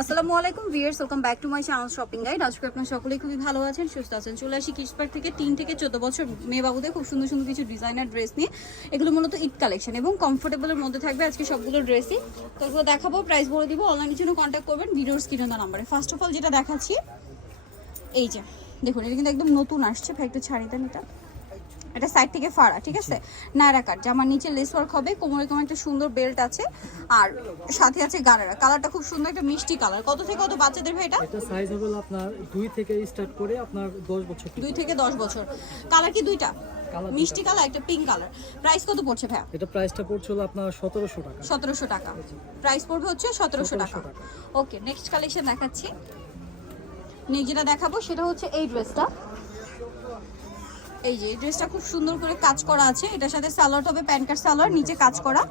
আসসালামু আলাইকুম viewers welcome back to my channel shopping guide. আজকে আপনার সকলেই খুবই ভালো আছেন, সুস্থ আছেন। চলে আসি কিসপার্ক থেকে তিন থেকে চোদ্দ বছর মেয়ে বাবুদের খুব সুন্দর সুন্দর কিছু ডিজাইনার ড্রেস নিয়ে। এগুলো মূলত ঈদ কালেকশন এবং কমফোর্টেবলের মধ্যে থাকবে আজকে সবগুলো ড্রেসই। তো এগুলো দেখাবো প্রাইস বলে দিব অনলাইনের জন্য কন্ট্যাক্ট করবেন ভিডিওর স্ক্রিনে নাম্বারে ফার্স্ট অফ অল যেটা দেখাচ্ছি, এই যে, দেখুন, এটা কিন্তু একদম নতুন আসছে একটু ছাড়ি এটা। এটা সাইড থেকে ফাড়া ঠিক আছে? নায়রা কাট জামার নিচে লেস ওয়ার্ক হবে কোমরে কেমন একটা সুন্দর বেল্ট আছে আর সাথে আছে গারারা। কালারটা খুব সুন্দর একটা মিষ্টি কালার কত থেকে কত বাচ্চাদের ভাই এটা? এটা সাইজ হবে আপনার দুই থেকে স্টার্ট করে আপনার দশ বছর দুই থেকে। দশ বছর। কালার কি দুইটা? মিষ্টি কালার একটা পিঙ্ক কালার প্রাইস কত পড়ছে ভাইয়া? এটা প্রাইসটা পড়ছে হলো আপনার সতেরোশো টাকা। সতেরোশো টাকা। প্রাইস পড়বে হচ্ছে সতেরোশো টাকা। 1700 টাকা। ওকে নেক্সট কালেকশন দেখাচ্ছি। নেক্সট যেটা দেখাবো সেটা হচ্ছে এই ড্রেসটা এই যে ড্রেসটা খুব সুন্দর করে কাজ করা আছে। এটার সাথে সালোয়ার হবে প্যান্টার সালোয়ার নিচে কাজ করা।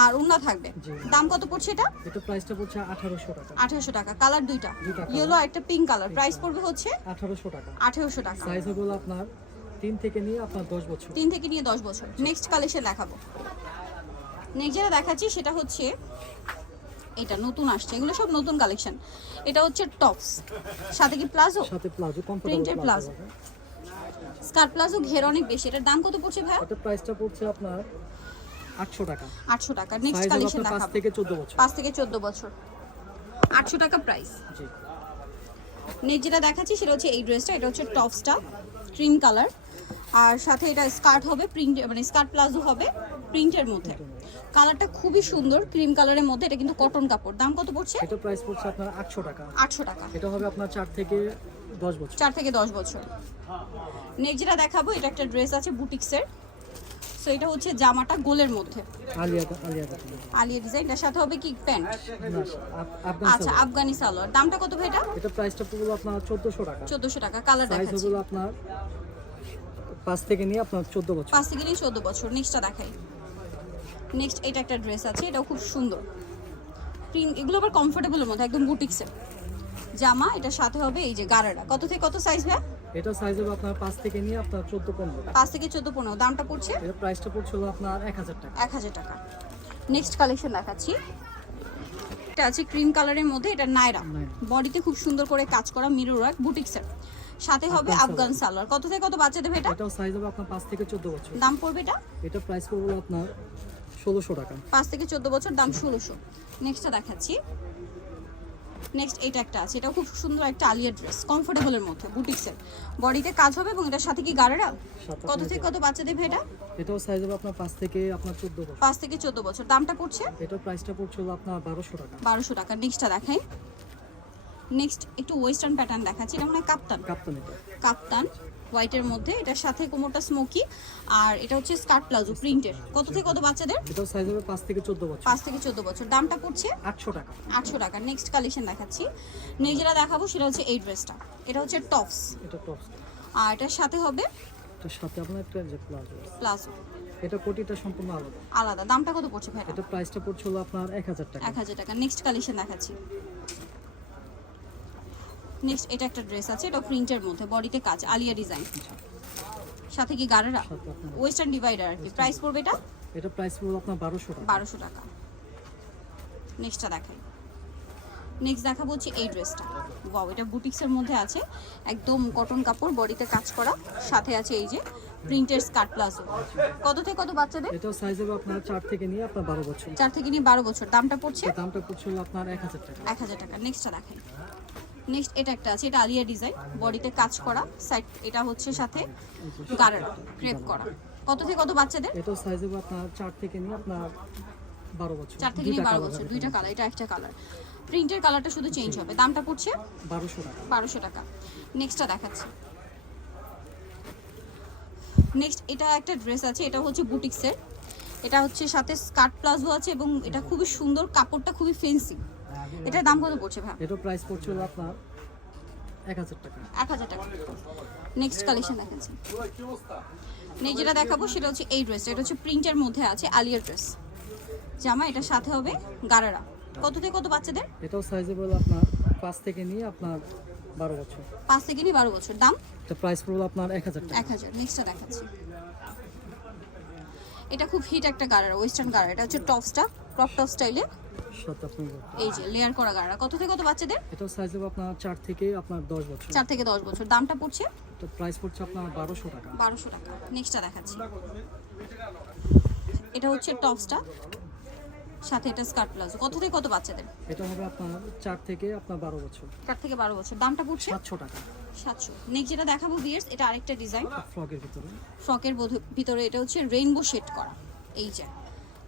আর উন্না থাকবে। দাম কত পড়ছে এটা? এটা প্রাইসটা পড়ছে আঠারোশো টাকা। আঠেরোশো টাকা। কালার দুইটা। ইয়েলো একটা পিঙ্ক কালার প্রাইস পড়বে হচ্ছে আঠারোশো টাকা। আঠেরোশো টাকা। সাইজ হবে আপনার তিন থেকে নিয়ে আপনার দশ বছর। তিন থেকে নিয়ে দশ বছর। নেক্সট কালেকশন দেখাবো। নেক্সট যেটা দেখাচ্ছি সেটা হচ্ছে এটা নতুন আসছে। এগুলো সব নতুন কালেকশন এটা হচ্ছে টপস সাথে কি প্লাজো? সাথে palazzo comfortable palazzo। Skirt palazzo ঘের অনেক বেশি। এটার দাম কত পড়ছে ভাইয়া? এটা প্রাইসটা পড়ছে আপনার আটশো টাকা। আটশো টাকা। নেক্সট কালেকশন দেখাবো। থেকে চোদ্দ বছর। পাঁচ থেকে চোদ্দ বছর। আটশো টাকা প্রাইস জি। নেক্সট যেটা দেখাচ্ছি সেটা হচ্ছে এই ড্রেসটা এটা হচ্ছে টপসটা ক্রিম কালার আর সাথে এটা স্কার্ট হবে প্রিন্ট মানে স্কার্ট প্লাজো হবে প্রিন্টের মধ্যে। কালারটা খুবই সুন্দর ক্রিম কালারের মধ্যে। এটা কিন্তু কটন কাপড়। দাম কত পড়ছে? এটা প্রাইস পড়ছে আপনার আটশো টাকা। আটশো টাকা। এটা হবে আপনার চার থেকে দশ বছর। চার থেকে দশ বছর। নেক্সট যেটা দেখাবো এটা একটা ড্রেস আছে বুটিক্সের। সো এটা হচ্ছে জামাটা গোলের মধ্যে। আলিয়া ডিজাইন এটার সাথে হবে কি প্যান্ট? আচ্ছা আফগানি সালোয়ার। দামটা কত ভাই এটা? এটা প্রাইসটা পড়ল আপনার চোদ্দশো টাকা। চোদ্দশো টাকা কালার দেখাচ্ছি। আপনার পাঁচ থেকে নিয়ে আপনার চোদ্দ বছর। পাঁচ থেকে নিয়ে চোদ্দ বছর। নেক্সটটা দেখাই। নেক্সট এটা একটা ড্রেস আছে এটাও খুব সুন্দর। প্রিন্ট এগুলো আবার কমফোর্টেবলের মধ্যে একদম বুটিক্সের। জামা এটার সাথে হবে এই যে গারারা কত থেকে কত সাইজ ভাই এটা সাইজ হবে আপনার পাঁচ থেকে নিয়ে আপনার চোদ্দ পনেরো পাঁচ থেকে চোদ্দ পনেরো। দামটা পড়ছে? এটা প্রাইসটা পড়ছিল আপনার এক হাজার টাকা। এক হাজার টাকা। নেক্সট কালেকশন দেখাচ্ছি। এটা আছে ক্রিম কালারের মধ্যে এটা নায়রা। বডিতে খুব সুন্দর করে কাজ করা মিরর ওয়ার্ক বুটিক্সের সাথে হবে আফগান সালোয়ার। কত থেকে কত বাচ্চাদের ভাই এটা? এটাও সাইজ হবে আপনার পাঁচ থেকে চোদ্দ বছর। দাম পড়বে এটা? এটা প্রাইস পড়বে আপনার ষোলোশো টাকা। পাঁচ থেকে চোদ্দ বছর দাম ষোলোশো। নেক্সটটা দেখাচ্ছি। নেক্সট এটা একটা আছে। এটাও খুব সুন্দর একটা আলিয়া ড্রেস কমফোর্টেবলের মধ্যে বুটিক্সের বডিতে কাজ হবে এবং এটার সাথে কি গাড়েরা? কত থেকে কত বাচ্চাদের ভেটা? এটাও সাইজ হবে আপনার 5 থেকে আপনার চোদ্দ বছর। 5 থেকে চোদ্দ বছর। দামটা পড়ছে? এটা প্রাইসটা পড়ছে আপনার 1200 টাকা। 1200 টাকা। নেক্সটটা দেখাই। নেক্সট একটু ওয়েস্টার্ন প্যাটার্ন দেখাচ্ছি। এটা মনে হয় কাপ্তান। কাপ্তান এটা। কাপ্তান হোয়াইটের মধ্যে। এটার সাথে কোমরটা স্মোকি আর এটা হচ্ছে স্কার্ট প্লাজো প্রিন্টের কত থেকে কত বাচ্চাদের? এটাও সাইজ হবে পাঁচ থেকে চোদ্দ বছর। পাঁচ থেকে চোদ্দ বছর। দামটা পড়ছে আটশো টাকা। আটশো টাকা। নেক্সট কালেকশন দেখাচ্ছি। যেটা দেখাবো সেটা হচ্ছে এই ড্রেসটা এটা হচ্ছে টপস এটা টপ আর এটার সাথে হবে এটার সাথে আপনার একটা যে প্লাজো প্লাজো এটা কোটিটা সম্পূর্ণ আলাদা। আলাদা। দামটা কত পড়ছে ভাই এটা প্রাইসটা পড়ছিল আপনার এক হাজার টাকা। এক হাজার টাকা। নেক্সট কালেকশন দেখাচ্ছি। নেক্সট এটা একটা ড্রেস আছে এটা প্রিন্টের মধ্যে বডিতে কাজ আলিয়া ডিজাইন সাথে কি গাড়েরা ওয়েস্টার্ন ডিভাইডার আর কি। প্রাইস পড়বে এটা? এটা প্রাইস পড়বে আপনার বারোশো টাকা। বারোশো টাকা। নেক্সটটা দেখাই। নেক্সট দেখাবো হচ্ছে এই ড্রেসটা ওয়াও এটা বুটিক্সের মধ্যে আছে। একদম কটন কাপড় বডিতে কাজ করা। সাথে আছে এই যে প্রিন্টের স্কার্ট প্লাজো কত থেকে কত বাচ্চাদের? এটাও সাইজ হবে আপনার চার থেকে নিয়ে আপনার বারো বছর। চার থেকে নিয়ে বারো বছর। দামটা পড়ছে? দামটা পড়ছিল আপনার এক হাজার টাকা। এক হাজার টাকা। নেক্সটটা দেখাই। নেক্সট এটা একটা আছে এটা আলিয়া ডিজাইন বডিতে কাজ করা সাইড এটা হচ্ছে সাথে গারারা ক্রেপ করা। কত থেকে কত বাচ্চাদের? এটাও সাইজ হবে আপনার চার থেকে নিয়ে আপনার বারো বছর। চার থেকে দুইটা নিয়ে বারো colour বছর দুইটা কালার এটা একটা কালার প্রিন্টের কালারটা শুধু চেঞ্জ হবে। দামটা পড়ছে? বারোশো টাকা। বারোশো টাকা। নেক্সটটা দেখাচ্ছি। নেক্সট এটা একটা ড্রেস আছে এটা হচ্ছে বুটিক্সের এটা হচ্ছে সাথে স্কার্ট প্লাজো আছে এবং এটা খুবই সুন্দর কাপড়টা খুবই ফেন্সি এটার দাম কত পড়ছে ভাই এটার প্রাইস পড়ছিল আপনার এক হাজার টাকা। এক হাজার টাকা। নেক্সট কালেকশন দেখাচ্ছি নেক্সট যেটা দেখাবো সেটা হচ্ছে এই ড্রেস এটা হচ্ছে প্রিন্টের মধ্যে আছে আলিয়ার ড্রেস জামা এটার সাথে হবে গারারা। কত থেকে কত বাচ্চাদের? এটাও সাইজ হবে আপনার পাঁচ থেকে নিয়ে আপনার বারো বছর। পাঁচ থেকে নিয়ে বারো বছর। দাম? এটা প্রাইস পড়বে আপনার এক হাজার টাকা। এক হাজার। নেক্সটটা দেখাচ্ছি। এটা খুব হিট একটা গারারা ওয়েস্টার্ন গারারা। এটা হচ্ছে টপসটা ক্রপ টপ স্টাইলে এই যে লেয়ার করা গাড়া কত থেকে কত বাচ্চাদের? এটা সাইজ হবে আপনার থেকে আপনার দশ বছর। চার থেকে দশ বছর। দামটা পড়ছে? তো প্রাইস পড়ছে আপনার টাকা। টাকা। নেক্সটটা দেখাচ্ছি। এটা হচ্ছে টপসটা। সাথে এটা স্কার্ট প্লাজো। কত থেকে কত বাচ্চাদের? এটা হবে আপনার থেকে আপনার বারো বছর। চার থেকে বারো বছর। দামটা পড়ছে? সাতশো টাকা। সাতশো। নেক্সট যেটা দেখাবো এটা আরেকটা ডিজাইন ফ্রকের ভিতরে। ফ্রকের ভিতরে এটা হচ্ছে রেইনবো শেড করা। এই যে।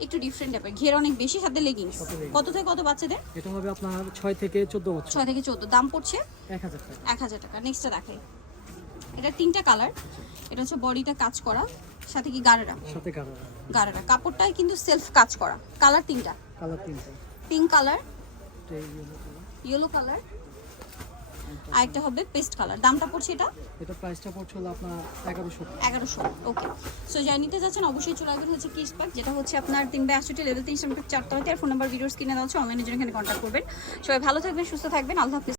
একটু ডিফারেন্ট টাইপের ঘের অনেক বেশি সাথে লেগিংস কত থেকে কত বাচ্চাদের? এটা হবে আপনার ছয় থেকে চোদ্দ বছর। ছয় থেকে চোদ্দ। দাম পড়ছে? এক হাজার টাকা। এক হাজার টাকা। নেক্সটটা দেখাই। এটা তিনটা কালার এটা হচ্ছে বডিটা কাজ করা সাথে কি গাড়েরা সাথে গাড়া গাড়েরা কাপড়টাই কিন্তু সেলফ কাজ করা। কালার তিনটা। কালার তিনটা। পিঙ্ক কালার ইয়েলো কালার আর একটা হবে পেস্ট কালার। দামটা পড়ছে এটা? এটা প্রাইসটা পড়ছে হলো আপনার এগারোশো। টাকা এগারোশো ওকে। সো যাই নিতে যাচ্ছেন অবশ্যই চলে আসবেন হচ্ছে কিস প্যাক যেটা হচ্ছে আপনার তিন বাই আটষট্টি লেভেল তিন চারতলাতে আর ফোন নাম্বার ভিডিওর স্ক্রিনে দেওয়া আছে অনলাইনের জন্য এখানে কন্ট্যাক্ট করবেন। সবাই ভালো থাকবেন সুস্থ থাকবেন আল্লাহ হাফিজ।